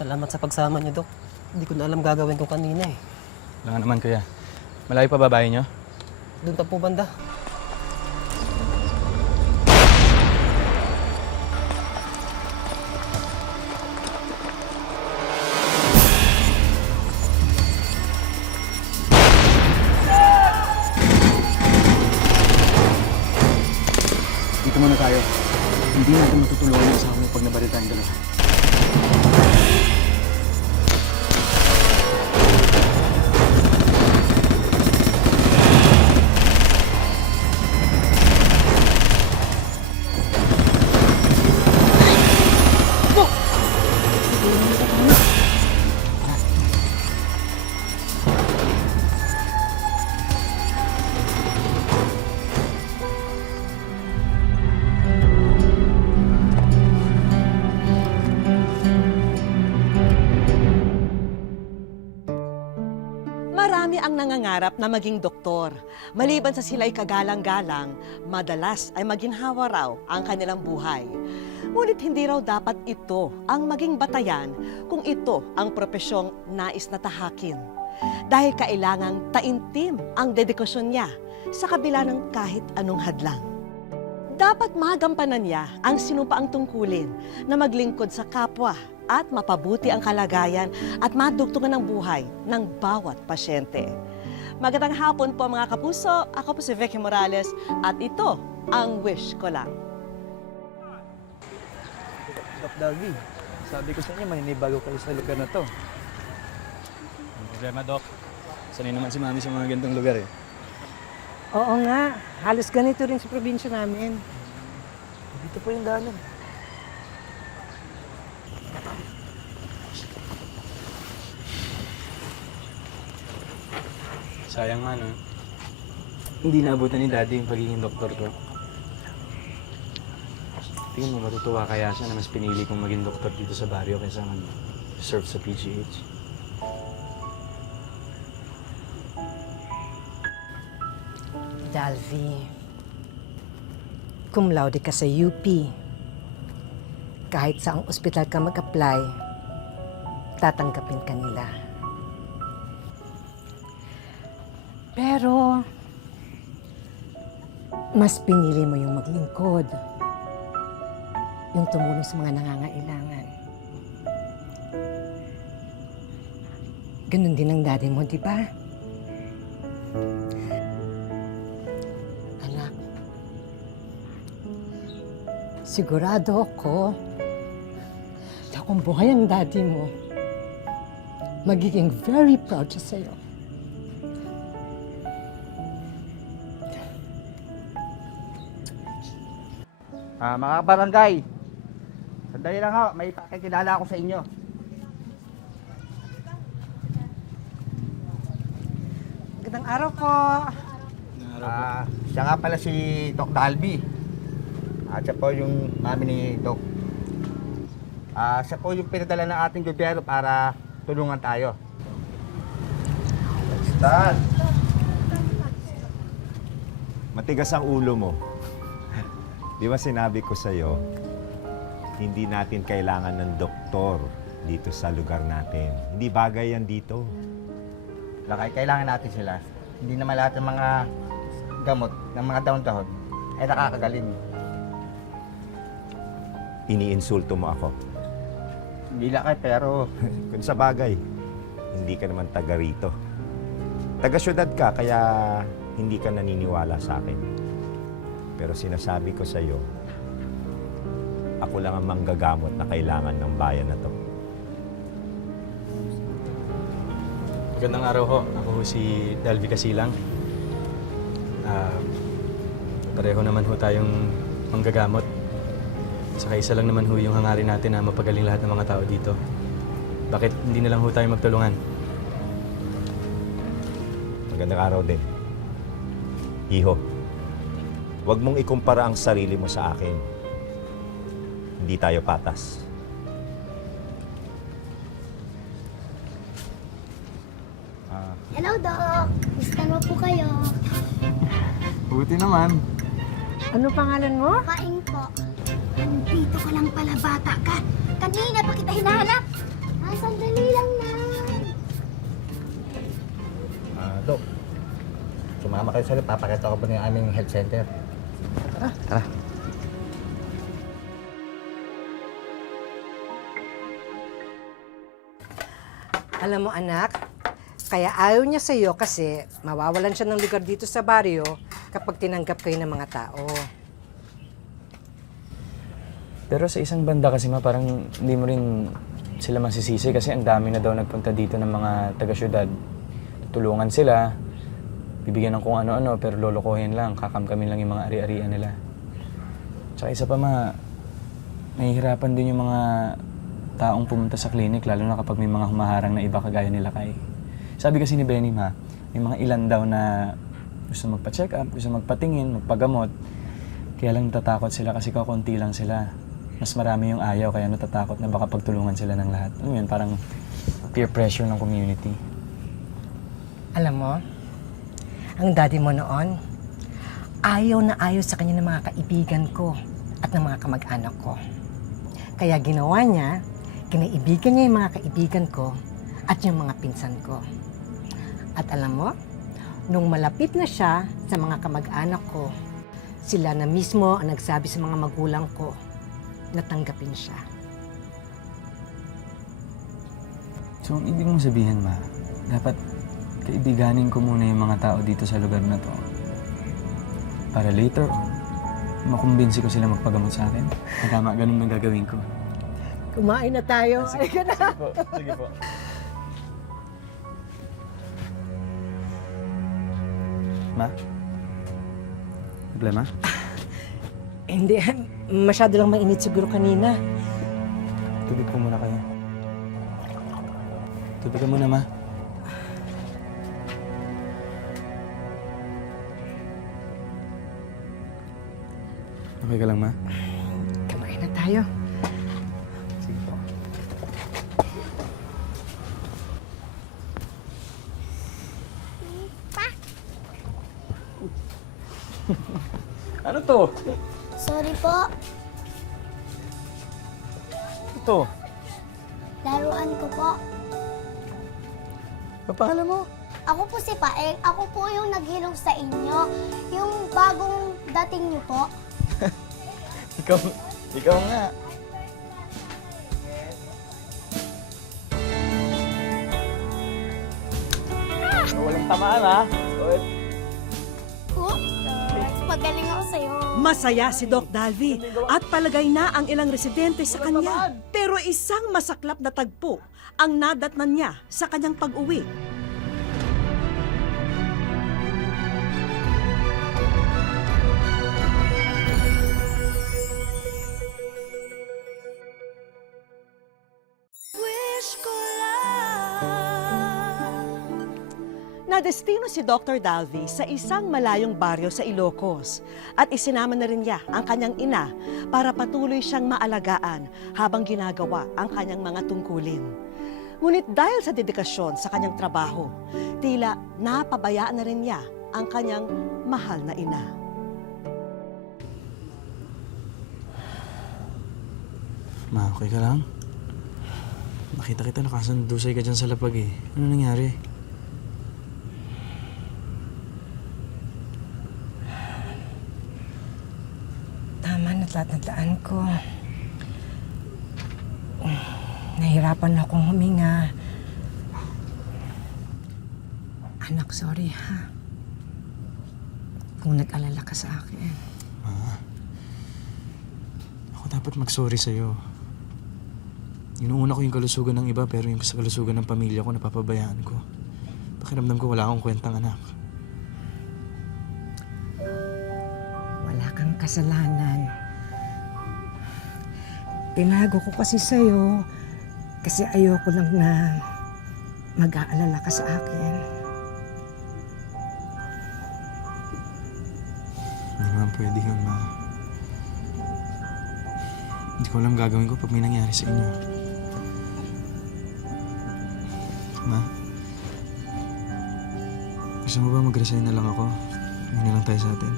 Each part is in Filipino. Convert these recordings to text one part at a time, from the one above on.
Salamat sa pagsama niyo, Dok. Hindi ko na alam gagawin ko kanina eh. Wala nga naman, kuya. Malayo pa babae niyo? Doon pa po banda. Dito muna tayo. Hindi natin matutulungan yung asawa mo pag nabalita ang dalawa. Marami ang nangangarap na maging doktor. Maliban sa sila'y kagalang-galang, madalas ay maginhawa raw ang kanilang buhay. Ngunit hindi raw dapat ito ang maging batayan kung ito ang propesyong nais na tahakin. Dahil kailangang taimtim ang dedikasyon niya sa kabila ng kahit anong hadlang. Dapat magampanan niya ang sinumpaang tungkulin na maglingkod sa kapwa at mapabuti ang kalagayan at madugtungan ng buhay ng bawat pasyente. Magandang hapon po mga kapuso, ako po si Vicky Morales at ito ang Wish Ko Lang. Doc Dalby, sabi ko sa inyo, maninibago kayo sa lugar na to. Ang problema, Doc. Sanay naman si Mami sa mga ganitong lugar eh. Oo nga, halos ganito rin sa probinsya namin. Dito po yung daanan. Sayang nga, no? Hindi naabutan ni Daddy yung pagiging doktor ko. Tingin mo, matutuwa kaya siya na mas pinili kong maging doktor dito sa baryo kaysa serve sa PGH. Dalvi, cum laude ka sa UP. Kahit saang ospital ka mag-apply, tatanggapin ka nila. Pero, mas pinili mo yung maglingkod. Yung tumulong sa mga nangangailangan. Ganun din ang daddy mo, di ba? Anak, sigurado ako na kung buhay ang daddy mo, magiging very proud siya sa'yo. Mga barangay, sandali lang ho, may pakikilala ako sa inyo. Magandang araw po. Siya nga pala si Doc Dalby. At siya po yung mami ni Doc. Siya po yung pinadala ng ating gobyerno para tulungan tayo. Stan! Matigas ang ulo mo. Di ba sinabi ko sa'yo, hindi natin kailangan ng doktor dito sa lugar natin. Hindi bagay yan dito. Kailangan natin sila. Hindi naman lahat ng mga gamot, ng mga dahon-dahon, ay nakakagaling. Iniinsulto mo ako. Hindi lang pero Kung sa bagay, hindi ka naman taga rito. Taga-syudad ka, kaya hindi ka naniniwala sa akin. Pero sinasabi ko sa'yo, ako lang ang manggagamot na kailangan ng bayan na to. Magandang araw ho. Ako ho si Dalby Casilang. Pareho naman ho tayong manggagamot. Saka isa lang naman ho yung hangarin natin na mapagaling lahat ng mga tao dito. Bakit hindi na lang ho tayo magtulungan? Magandang araw din. Iho, huwag mong ikumpara ang sarili mo sa akin. Hindi tayo patas. Hello, Doc! Gusto mo po kayo? Buti naman. Ano pangalan mo? Paing po. Nandito ka lang pala, bata ka. Kanina pa kita hinahanap. Ay, Mama kayo sa'yo, papakita ko po ng aming health center. Tara. Alam mo anak, kaya ayaw niya sa'yo kasi mawawalan siya ng lugar dito sa baryo kapag tinanggap kayo ng mga tao. Pero sa isang banda kasi parang hindi mo rin sila masisisi kasi ang dami na daw nagpunta dito ng mga taga-syudad. Tutulungan sila, bibigyan ng kung ano-ano pero lolokohin lang, kakamkamin lang yung mga ari-arian nila. Tsaka isa pa nahihirapan din yung mga taong pumunta sa clinic lalo na kapag may mga humaharang na iba kagaya nila kay. Sabi kasi ni Benny may mga ilan daw na gusto magpa-check up, gusto magpatingin, magpagamot. Kaya lang natatakot sila kasi kakunti lang sila. Mas marami yung ayaw kaya natatakot na baka pagtulungan sila ng lahat. Alam mo yun, parang peer pressure ng community. Alam mo, ang daddy mo noon, ayaw na ayaw sa kanya ng mga kaibigan ko at ng mga kamag-anak ko. Kaya ginawa niya, kinaibigan niya yung mga kaibigan ko at yung mga pinsan ko. At alam mo, nung malapit na siya sa mga kamag-anak ko, sila na mismo ang nagsabi sa mga magulang ko na tanggapin siya. So, ang ibig mong sabihin, dapat kaibiganin ko muna yung mga tao dito sa lugar na to. Para later on, makumbinsi ko sila magpagamot sa akin. Tama, ganun ang gagawin ko. Kumain na tayo. Halika na. Sige po. Ma? Problema? Hindi, masyado lang mainit siguro kanina. Tubig po muna kayo. Tubig ka muna, Ma. Okay ka lang, Ma? Kumain na tayo. Sige po. Ano to? Sorry po. Ito. Laruan ko po. Papangalan mo? Ako po si Paeng. Ako po yung naghilong sa inyo. Yung bagong dating niyo po. Ikaw nga. Walang tamaan, ha? Oh, magaling ako sa'yo. Masaya si Doc Dalvi at palagay na ang ilang residente sa kanya. Pero isang masaklap na tagpo ang nadatnan niya sa kanyang pag-uwi. Nadestino si Dr. Dalvi sa isang malayong baryo sa Ilocos at isinama na rin niya ang kanyang ina para patuloy siyang maalagaan habang ginagawa ang kanyang mga tungkulin. Ngunit dahil sa dedikasyon sa kanyang trabaho, tila napabayaan na rin niya ang kanyang mahal na ina. Ma, okay ka lang? Nakita kita nakasandusay ka dyan sa lapag eh. Ano nangyari? Tama na lahat ng daan ko. Nahirapan na akong huminga. Anak, sorry ha. Kung nag-alala ka sa akin. Ma, ako dapat mag-sorry sa'yo. Inuuna ko yung kalusugan ng iba pero yung sa kalusugan ng pamilya ko napapabayaan ko. Pakiramdam ko wala akong kwentang anak. Wala kang kasalanan. Tinago ko kasi sa'yo kasi ayoko lang na mag-aalala ka sa akin. Hindi naman pwede yun, Ma. Hindi ko alam gagawin ko pag may nangyari sa inyo. Ma, gusto mo ba mag-resign na lang ako? Hindi na lang tayo sa atin.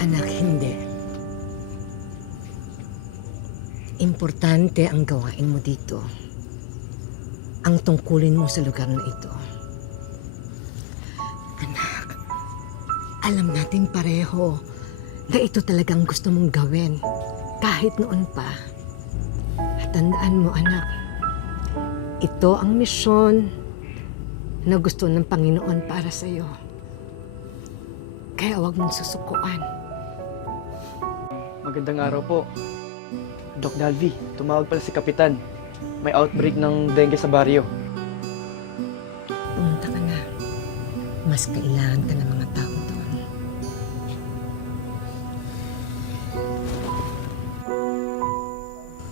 Anak, hindi. Importante ang gawain mo dito. Ang tungkulin mo sa lugar na ito. Anak, alam natin pareho na ito talagang gusto mong gawin kahit noon pa. At tandaan mo, anak, ito ang misyon na gusto ng Panginoon para sa iyo. Kaya huwag mong susukuan. Magandang araw po. Doc Dalby, tumawag pala si Kapitan. May outbreak ng dengue sa baryo. Pumunta ka na. Mas kailangan ka ng mga tao doon.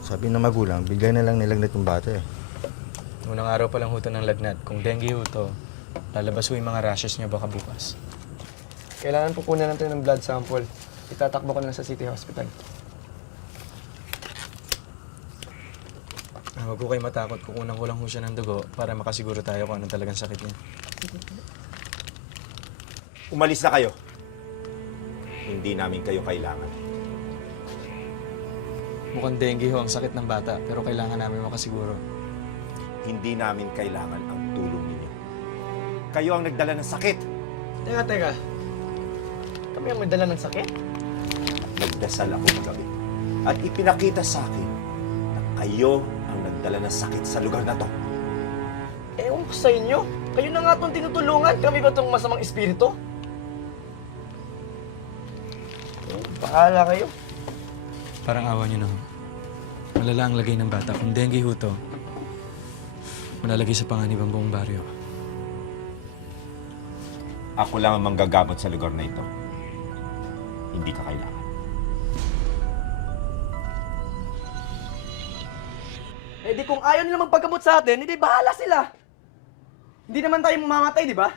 Sabi ng magulang, bigla na lang nilagnat yung bata eh. Unang araw pa lang ho to ng lagnat. Kung dengue ho to, lalabas ho yung mga rashes niya baka bukas. Kailangan pupunan natin ng blood sample. Itatakbo ko na sa City Hospital. Huwag ko kayo matakot. Kukunan ko lang ho siya ng dugo para makasiguro tayo kung anong talagang sakit niya. Umalis na kayo. Hindi namin kayo kailangan. Mukhang dengue ho ang sakit ng bata, pero kailangan namin makasiguro. Hindi namin kailangan ang tulong ninyo. Kayo ang nagdala ng sakit. Teka. Kami ang may dala ng sakit? Nagdasal ako kagabi. At ipinakita sa akin na kayo ang nagdala ng sakit sa lugar na to. Ewan ko sa inyo. Kayo na nga itong tinutulungan. Kami ba itong masamang espiritu? Bahala kayo. Parang awa niyo na ho. Malala ang lagay ng bata. Kung dengue ho to, malalagay sa panganib ang buong baryo. Ako lang ang manggagamot sa lugar na ito. Hindi ka kailangan. Eh di kung ayaw nila magpagamot sa atin, hindi bahala sila. Hindi naman tayo mamamatay, di ba?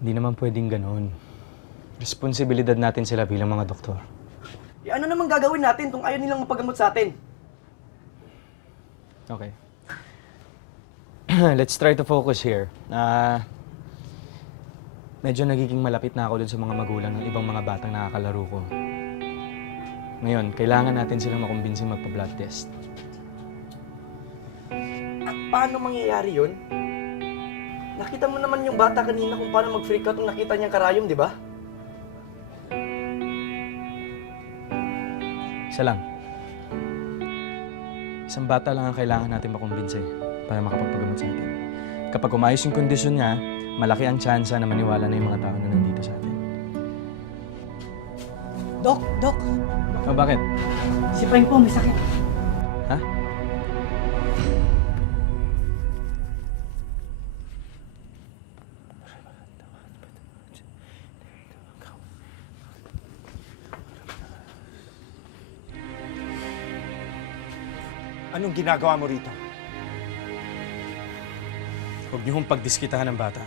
Hindi naman pwedeng ganoon. Responsibilidad natin sila bilang mga doktor. Eh ano naman gagawin natin kung ayaw nilang mapagamot sa atin? Okay. Let's try to focus here. Medyo nagiging malapit na ako dun sa mga magulang ng ibang mga batang nakakalaro ko. Ngayon, kailangan natin silang makumbinsing magpa-blood test. At paano mangyayari yun? Nakita mo naman yung bata kanina kung paano mag-freak out nung nakita niyang karayom, di ba? Isa lang. Isang bata lang ang kailangan natin makumbinse para makapagpagamot sa atin. Kapag umayos yung kondisyon niya, malaki ang tsansa na maniwala na yung mga tao na nandito sa atin. Dok, O bakit? si Frank po may sakit. Ha? Anong ginagawa mo rito? Huwag niyo hong pagdiskitahan ng bata.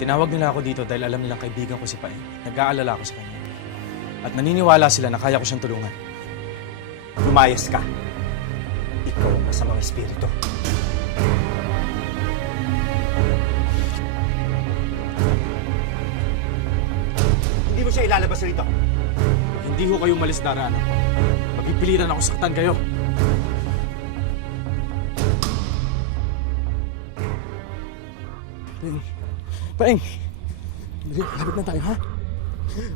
Tinawag nila ako dito dahil alam nilang kaibigan ko si Paeng. Nag-aalala ako sa kanya. At naniniwala sila na kaya ko siyang tulungan. Lumayas ka. Ikaw ang masamang espiritu. Hindi mo siya ilalabas rito. Hindi ho kayo umalis daraanan ko. Mapipilitan ako saktan kayo. Paeng! Lapit na tayo, ha?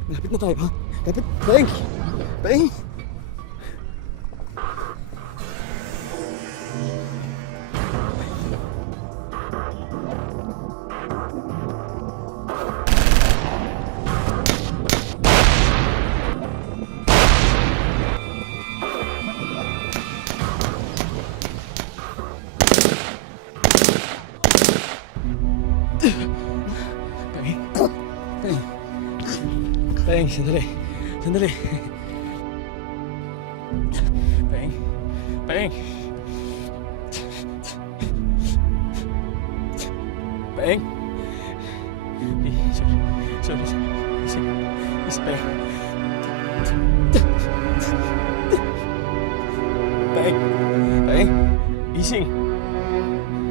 Lapit na tayo, ha? Lapit! Paeng! Paeng! Paeng, sandali. Sandali. Paeng. Paeng. Paeng. Sorry. Is Paeng. Paeng. Paeng. Gising.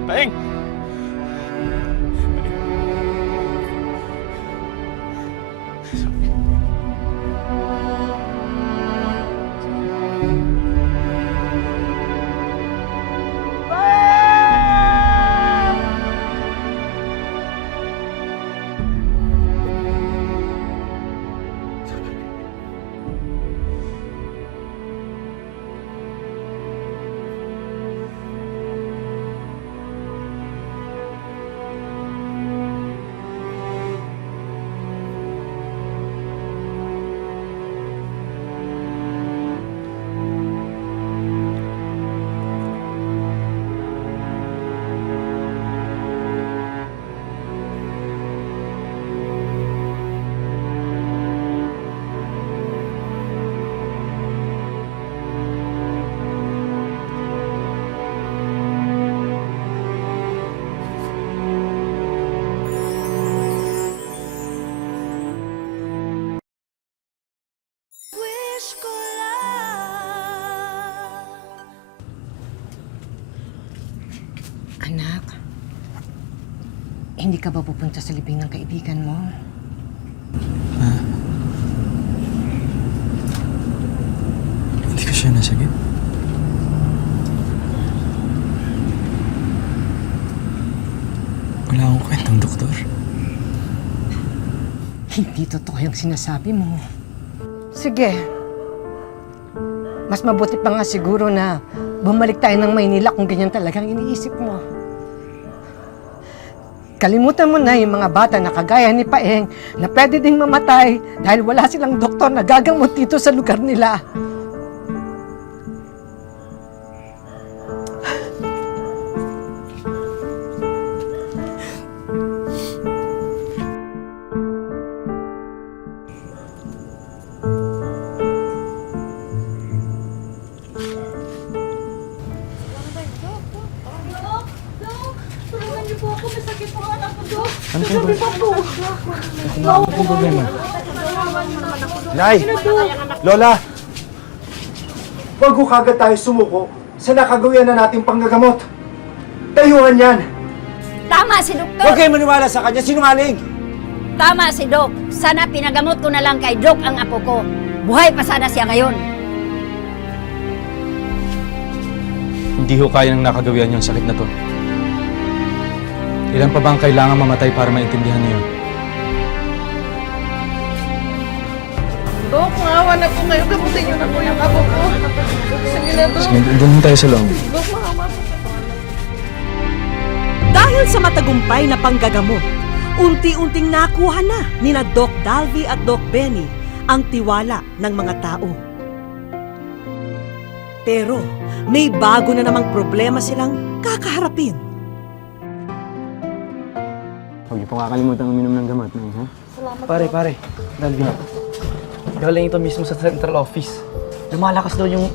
Paeng. Hindi ka ba pupunta sa libing ng kaibigan mo? Hindi ko siya nasagip. Wala akong kwentang doktor. Hindi totoo yung sinasabi mo. Sige. Mas mabuti pa nga siguro na bumalik tayo ng Maynila kung ganyan talagang iniisip mo. Kalimutan mo na yung mga bata na kagaya ni Paeng na pwede ding mamatay dahil wala silang doktor na gagamot dito sa lugar nila. Ano pong problema? Nay! Lola! Bago kagad tayo sumuko sa nakagawian na nating panggagamot. Tayuan yan! Tama si Doktor! Huwag kayo maniwala sa kanya, sinungaling! Tama si Dok! Sana pinagamot ko na lang kay Dok ang apo ko. Buhay pa sana siya ngayon. Hindi ho kaya ng nakagawian yung sakit na to. Ilan pa bang kailangan mamatay para maintindihan niyo? Dok, maawa na po kayo. Gamutin niyo na po yung apo ko. Sige na, Dok. Sige, doon tayo sa loob. Dahil sa matagumpay na panggagamot, unti-unting nakuha na nina Doc Dalvi at Doc Benny ang tiwala ng mga tao. Pero may bago na namang problema silang kakaharapin. Huwag niyo pong kakalimutan uminom ng gamot, Nay, ha? Pare, Dalvin. Galing ito mismo sa central office. Lumalakas daw yung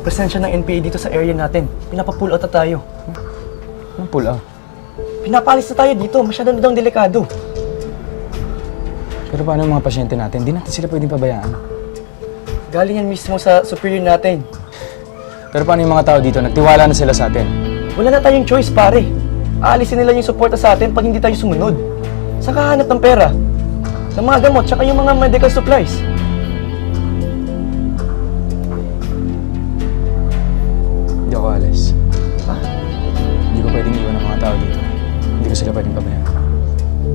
presensya ng NPA dito sa area natin. Pinapapull out na tayo. Anong pull out? Pinapalis na tayo dito. Masyado na daw delikado. Pero paano yung mga pasyente natin? Hindi natin sila pwedeng pabayaan. Galing yan mismo sa superior natin. Pero paano yung mga tao dito? Nagtiwala na sila sa atin. Wala na tayong choice, pare. Aalisin nila yung suporta sa atin pag hindi tayo sumunod. Saan ka hahanap ng pera? Ng mga gamot, tsaka yung mga medical supplies. Hindi ako alis. Hindi ko pwedeng iwan ang mga tao dito. Hindi ko sila pwedeng pabayaan.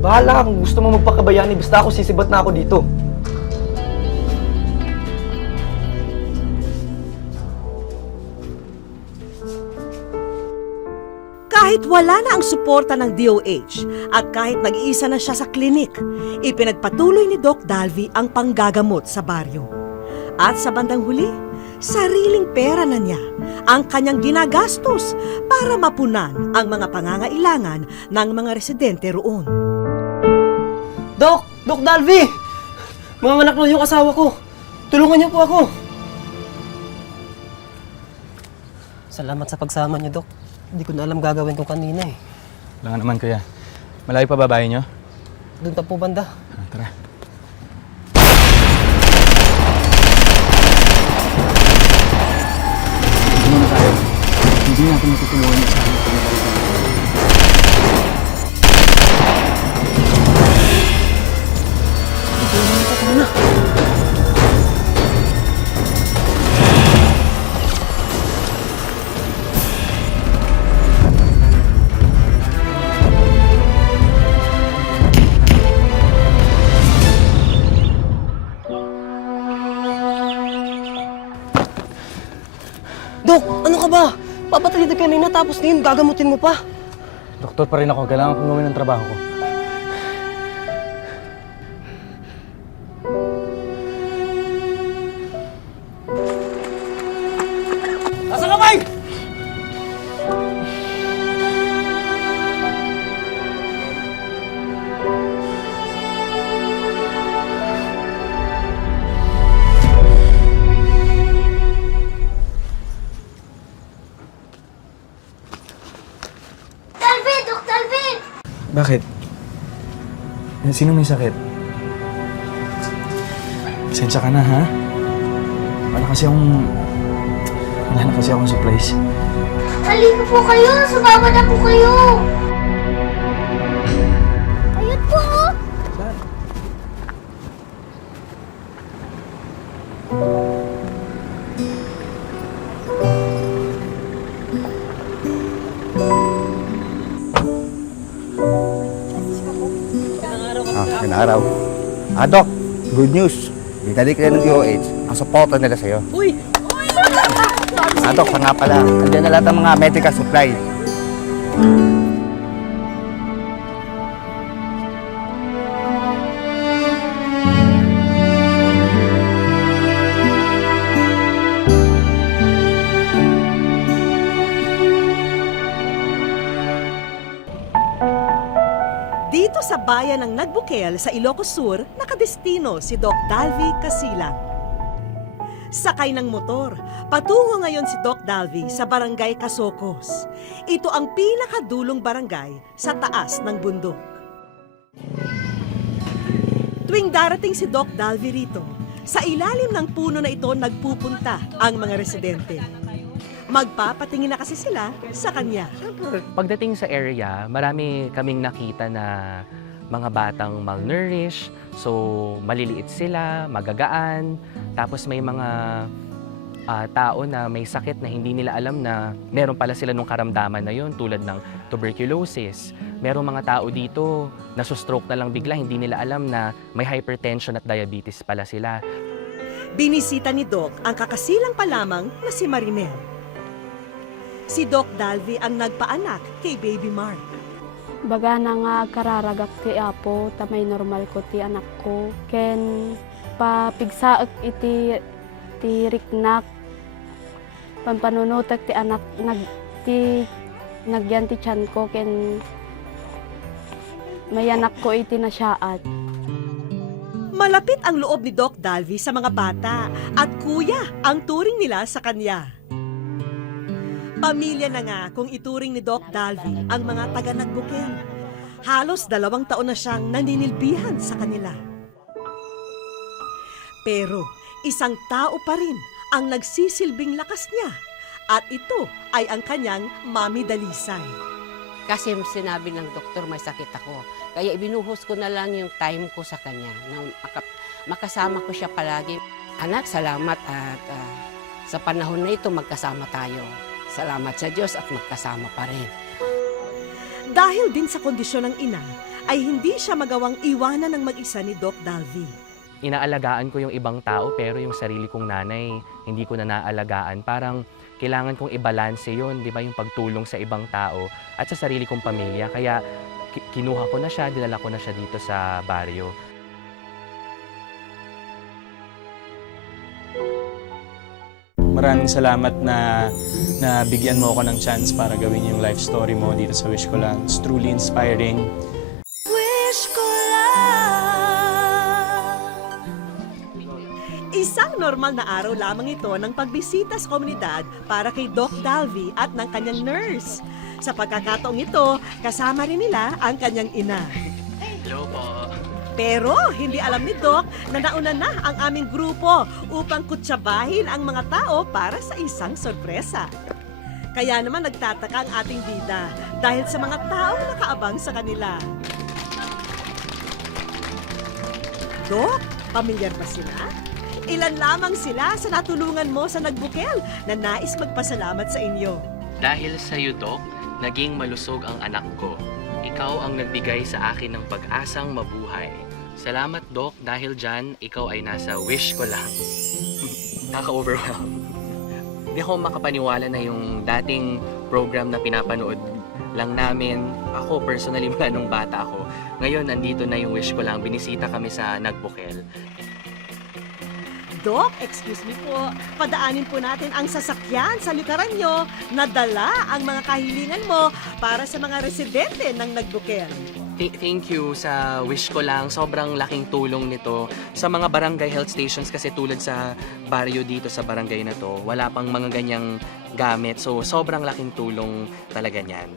Bahala ka kung gusto mo magpakabayani, basta ako sisibat na ako dito. Kahit wala na ang suporta ng DOH at kahit nag-iisa na siya sa klinik, ipinagpatuloy ni Doc Dalvi ang panggagamot sa baryo. At sa bandang huli, sariling pera na niya ang kanyang ginagastos para mapunan ang mga pangangailangan ng mga residente roon. Doc Dalvi! Mga anak na yung asawa ko. Tulungan niyo po ako. Salamat sa pagsama niyo, Doc. Hindi ko na alam gagawin ko kanina eh. Wala nga naman, kuya. Malayo pa babae niyo? Doon pa po banda. Tara. Dito muna tayo. Hindi natin matutulungan yung asawa ko. Doc, ano ka ba? Papatay ka kanina tapos ngayon gagamutin mo pa. Doktor pa rin ako. Kailangan kong gawin ang trabaho ko. Nasa kamay! Dalvin! Dok Dalvin! Bakit? Sino may sakit? Pasensya ka na, ha? Wala na kasi akong supplies. Halika po kayo! Sumama na po kayo! Magandang araw. Doc, good news. Binalik rin ng DOH ang supporter nila sa'yo. Uy! Doc, pa nga pala. Andiyan na lahat ng mga medical supply. Dito sa bayan ng Nagbukel sa Ilocos Sur, nakadestino si Doc Dalvi Casilang. Sakay ng motor, patungo ngayon si Doc Dalvi sa barangay Casocos. Ito ang pinakadulong barangay sa taas ng bundok. Tuwing darating si Doc Dalvi rito, sa ilalim ng puno na ito nagpupunta ang mga residente. Magpapatingin na kasi sila sa kanya. Pagdating sa area, marami kaming nakita na mga batang malnourished, so maliliit sila, magagaan, tapos may mga tao na may sakit na hindi nila alam na meron pala sila nung karamdaman na yon, tulad ng tuberculosis. Merong mga tao dito na stroke na lang bigla, hindi nila alam na may hypertension at diabetes pala sila. Binisita ni Doc ang kakasilang pa lamang na si Marinel. Si Doc Dalvi ang nagpaanak kay Baby Mark. Baga na nga kararagak ti apo, tamay normal ko ti anak ko. Ken papigsaak iti riknak, pampanunutak ti anak, nagyan ti tiyan ko, ken may anak ko iti nasyaat. Malapit ang loob ni Doc Dalvi sa mga bata at kuya ang turing nila sa kanya. Pamilya na nga kung ituring ni Doc Dalvi ang mga taga-Nagbukel. Halos 2 taon na siyang naninilbihan sa kanila. Pero isang tao pa rin ang nagsisilbing lakas niya at ito ay ang kanyang Mami Dalisay. Kasi sinabi ng doktor may sakit ako. Kaya ibinuhos ko na lang yung time ko sa kanya. Na makasama ko siya palagi. Anak, salamat at sa panahon na ito magkasama tayo. Salamat sa Diyos at magkasama pa rin. Dahil din sa kondisyon ng ina, ay hindi siya magawang iwanan ng mag-isa ni Doc Dalvi. Inaalagaan ko yung ibang tao pero yung sarili kong nanay, hindi ko na naalagaan. Parang kailangan kong ibalanse yun, di ba, yung pagtulong sa ibang tao at sa sarili kong pamilya. Kaya kinuha ko na siya, dinala ko na siya dito sa baryo. Maraming salamat na bigyan mo ako ng chance para gawin yung life story mo dito sa Wish Ko Lang. It's truly inspiring. Wish ko lang. Isang normal na araw lamang ito ng pagbisita sa komunidad para kay Doc Dalvi at ng kanyang nurse. Sa pagkakataong ito, kasama rin nila ang kanyang ina. Hello po. Pero hindi alam ni Doc na nauna na ang aming grupo upang kutsabahin ang mga tao para sa isang sorpresa. Kaya naman nagtataka ang ating bida dahil sa mga taong nakaabang sa kanila. Doc, pamilyar ba sila? Ilan lamang sila sa natulungan mo sa Nagbukel na nais magpasalamat sa inyo. Dahil sa iyo, Doc, naging malusog ang anak ko. Ikaw ang nagbigay sa akin ng pag-asang mabuhay. Salamat, Doc, dahil dyan, ikaw ay nasa wish ko lang. Nakaka-overwhelm. Hindi ako makapaniwala na yung dating program na pinapanood lang namin, ako personally mula nung bata ako, ngayon nandito na yung wish ko lang, binisita kami sa Nagbukel. Doc, excuse me po, padaanin po natin ang sasakyan sa likuran nyo na dala ang mga kahilingan mo para sa mga residente ng Nagbukel. Thank you sa wish ko lang. Sobrang laking tulong nito sa mga barangay health stations kasi tulad sa baryo dito sa barangay na to, wala pang mga ganyang gamit. So, sobrang laking tulong talaga niyan.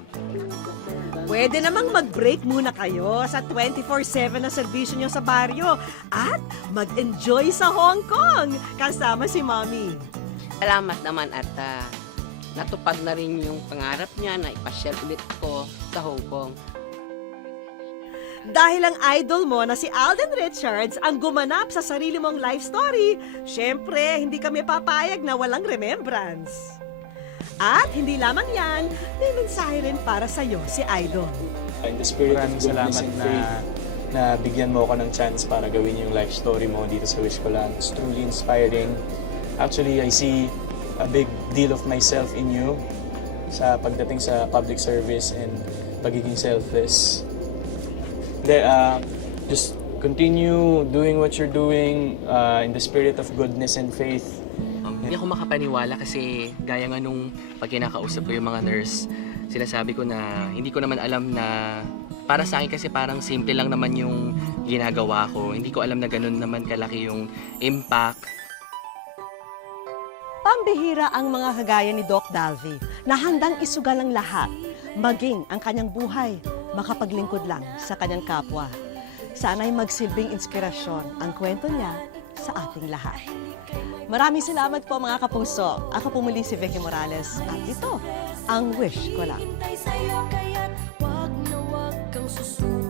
Pwede namang mag-break muna kayo sa 24/7 na serbisyo nyo sa baryo at mag-enjoy sa Hong Kong kasama si Mommy. Salamat naman at natupad na rin yung pangarap niya na ipasyal ulit ko sa Hong Kong. Dahil ang idol mo na si Alden Richards ang gumanap sa sarili mong life story, syempre hindi kami papayag na walang remembrance. At hindi lamang yan, may mensahe rin para sa'yo si Idol. Maraming salamat na bigyan mo ako ng chance para gawin yung life story mo dito sa Wish Ko Lang. It's truly inspiring. Actually, I see a big deal of myself in you sa pagdating sa public service and pagiging selfless. Just continue doing what you're doing in the spirit of goodness and faith. Hindi ako makapaniwala kasi gaya nga nung pag kinakausap ko yung mga nurse, sila sabi ko na hindi ko naman alam na para sa akin kasi parang simple lang naman yung ginagawa ko. Hindi ko alam na ganun naman kalaki yung impact. Pambihira ang mga kagaya ni Doc Dalvi na handang isugal ang lahat, maging ang kanyang buhay, makapaglingkod lang sa kanyang kapwa. Sana'y magsilbing inspirasyon ang kwento niya sa ating lahat. Maraming salamat po mga kapuso. Ako po muli si Vicky Morales at ito ang Wish Ko Lang. Wag na wag kang susunod.